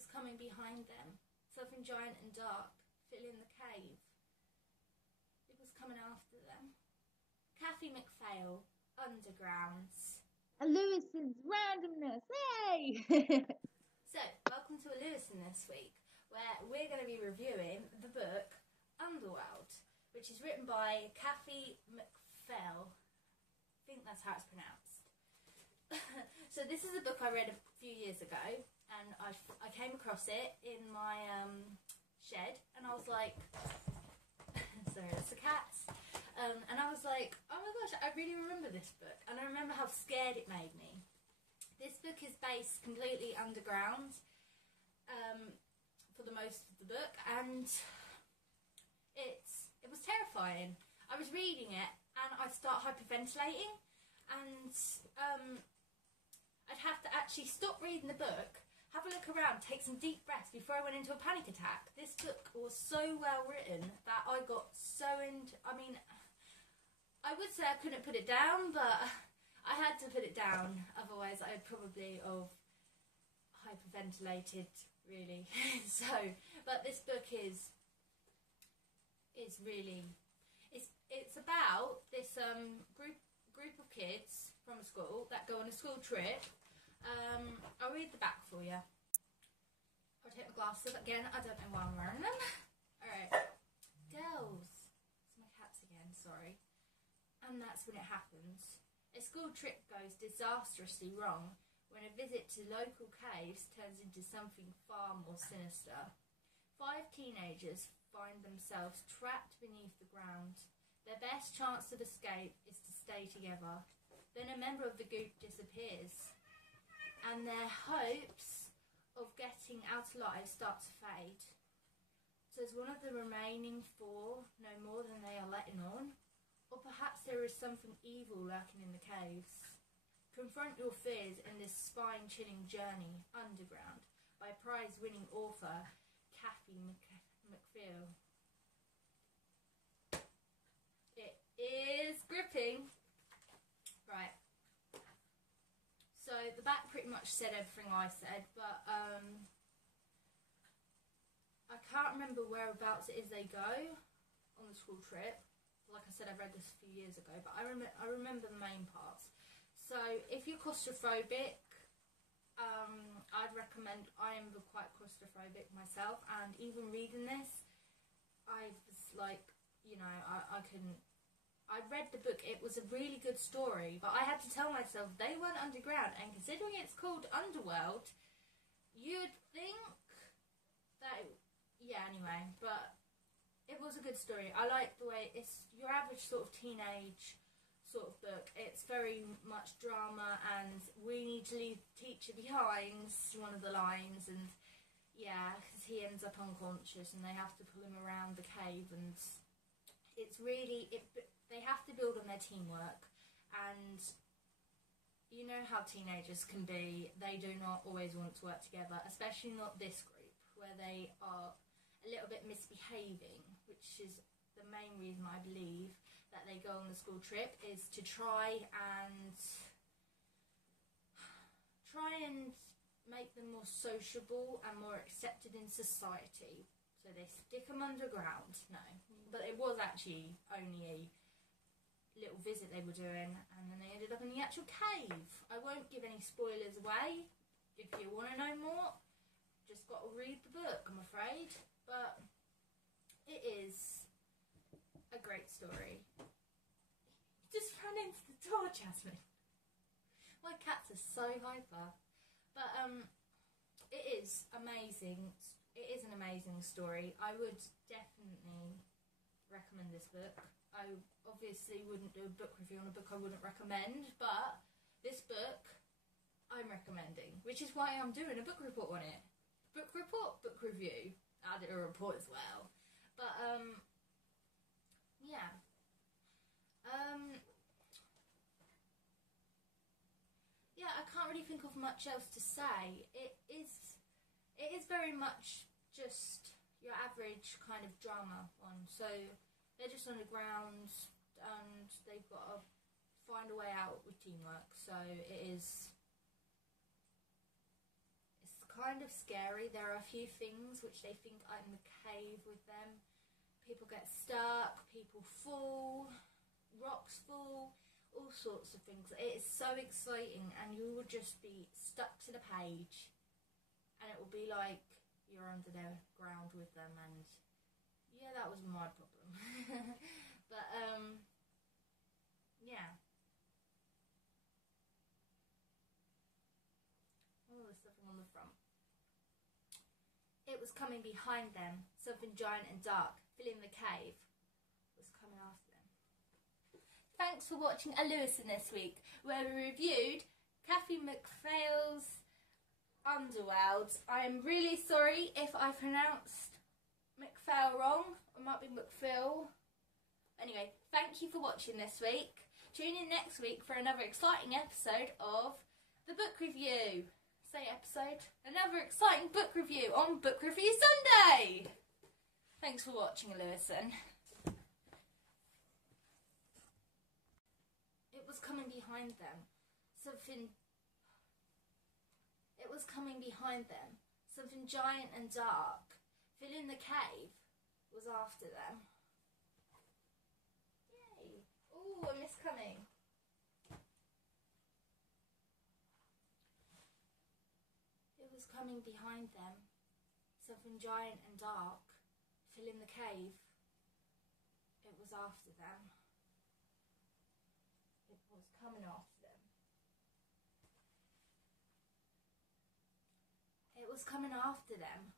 was coming behind them, something giant and dark, filling the cave. It was coming after them. Cathy Macphail Underground. Alewison's randomness, hey! So, welcome to Alewison this week, where we're going to be reviewing the book Underworld, which is written by Cathy Macphail. I think that's how it's pronounced. So this is a book I read a few years ago, and I came across it in my shed, and I was like, sorry, it's the cats. And I was like, oh my gosh, I really remember this book, and I remember how scared it made me. This book is based completely underground for the most of the book, and it was terrifying. I was reading it, and I'd start hyperventilating, and I'd have to actually stop reading the book, have a look around, take some deep breaths before I went into a panic attack. This book was so well written that I got so into... I mean, I would say I couldn't put it down, but I had to put it down. Otherwise, I'd probably have hyperventilated, really. So, but this book is really... It's about this group of kids from a school that go on a school trip. I'll read the back for you. I'll take my glasses again. I don't know why I'm wearing them. Alright. Girls. It's my cats again, sorry. And that's when it happens. A school trip goes disastrously wrong when a visit to local caves turns into something far more sinister. 5 teenagers find themselves trapped beneath the ground. Their best chance of escape is to stay together. Then a member of the group disappears, and their hopes of getting out alive start to fade. Does one of the remaining 4 know more than they are letting on? Or perhaps there is something evil lurking in the caves? Confront your fears in this spine-chilling journey underground by prize-winning author Cathy Macphail. It is gripping. Right. So the back pretty much said everything I said, but I can't remember whereabouts it is they go on the school trip. Like I said, I read this a few years ago, but I remember the main parts. So if you're claustrophobic, I'd recommend. I am quite claustrophobic myself, and even reading this, I was like, you know, I couldn't. I read the book, it was a really good story, but I had to tell myself they weren't underground, and considering it's called Underworld, you'd think that, yeah, anyway, but it was a good story. I like the way it's your average sort of teenage sort of book. It's very much drama, and we need to leave the teacher behind, one of the lines, and yeah, because he ends up unconscious, and they have to pull him around the cave, and it's really... They have to build on their teamwork, and you know how teenagers can be. They do not always want to work together, especially not this group, where they are a little bit misbehaving, which is the main reason I believe that they go on the school trip, is to try and make them more sociable and more accepted in society. So they stick them underground. No, but it was actually only a little visit they were doing, and then they ended up in the actual cave. I won't give any spoilers away. If you want to know more, just got to read the book, I'm afraid. But it is a great story. You just ran into the door, Jasmine. My cats are so hyper. But it is amazing. It is an amazing story. I would definitely recommend this book. I obviously wouldn't do a book review on a book I wouldn't recommend, but this book I'm recommending, which is why I'm doing a book report on it. Book report, book review. I did a report as well. But, yeah. Yeah, I can't really think of much else to say. It is very much just your average kind of drama one. So they're just underground, and they've got to find a way out with teamwork. So it's kind kind of scary. There are a few things which they think are in the cave with them. People get stuck, people fall, rocks fall, all sorts of things. It is so exciting, and you will just be stuck to the page, and it will be like you're under the ground with them. And yeah, that was my problem. But yeah. Oh, there's something on the front. It was coming behind them, something giant and dark, filling the cave. Was coming after them. Thanks for watching Alewison this week, where we reviewed Cathy Macphail's Underworld. I am really sorry if I pronounced Macphail wrong. It might be Macphail. Anyway, thank you for watching this week. Tune in next week for another exciting episode of the book review. Say episode. Another exciting book review on Book Review Sunday. Thanks for watching, Alewison. It was coming behind them. It was coming behind them. Something giant and dark, filling the cave, was after them. Yay! Ooh, I miss coming. It was coming behind them. Something giant and dark, filling the cave. It was after them. It was coming after them. It was coming after them.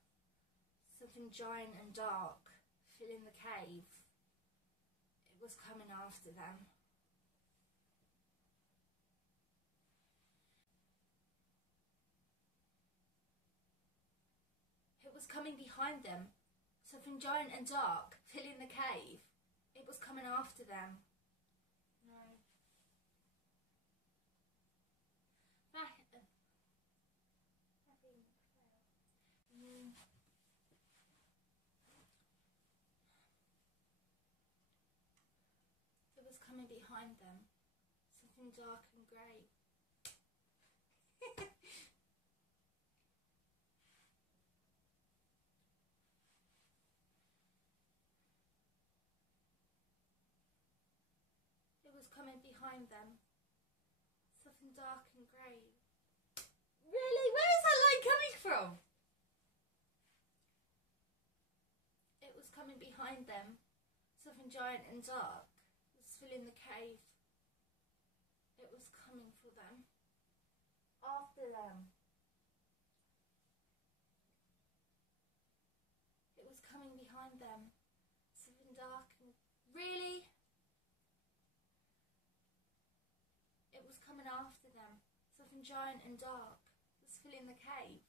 Something giant and dark, filling the cave. It was coming after them. It was coming behind them. Something giant and dark, filling the cave. It was coming after them. No. It was coming behind them. Something dark and grey. It was coming behind them. Something dark and grey. Really? Where is that light coming from? It was coming behind them. Something giant and dark was filling the cave. It was coming for them. After them. It was coming behind them. Something dark and... Really? It was coming after them. Something giant and dark was filling the cave.